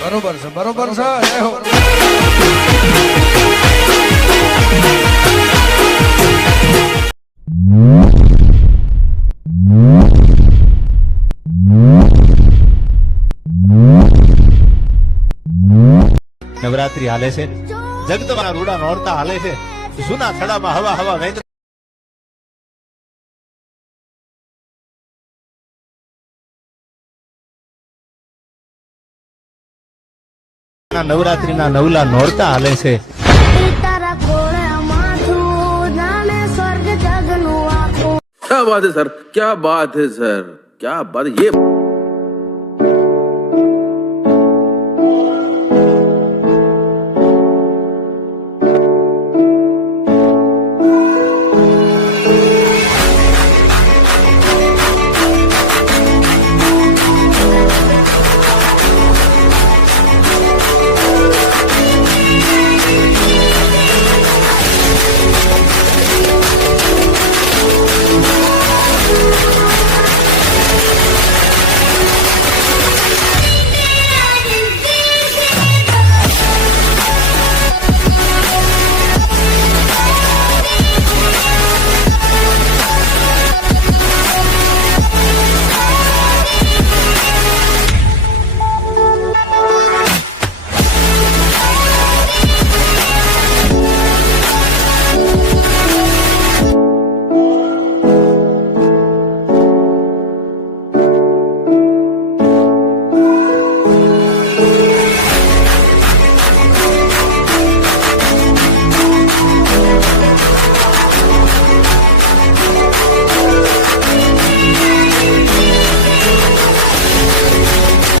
બરોબર છે, બરોબર છે. જય હો. નવરાત્રી હાલે છે, જગતમાં રૂડા નોરતા હાલે છે, જૂના થડામાં હવા હવા વેંદ નવરાત્રીના નવલા નોરતા હાલે છે. क्या बात है सर, क्या बात है सर, क्या बात है ये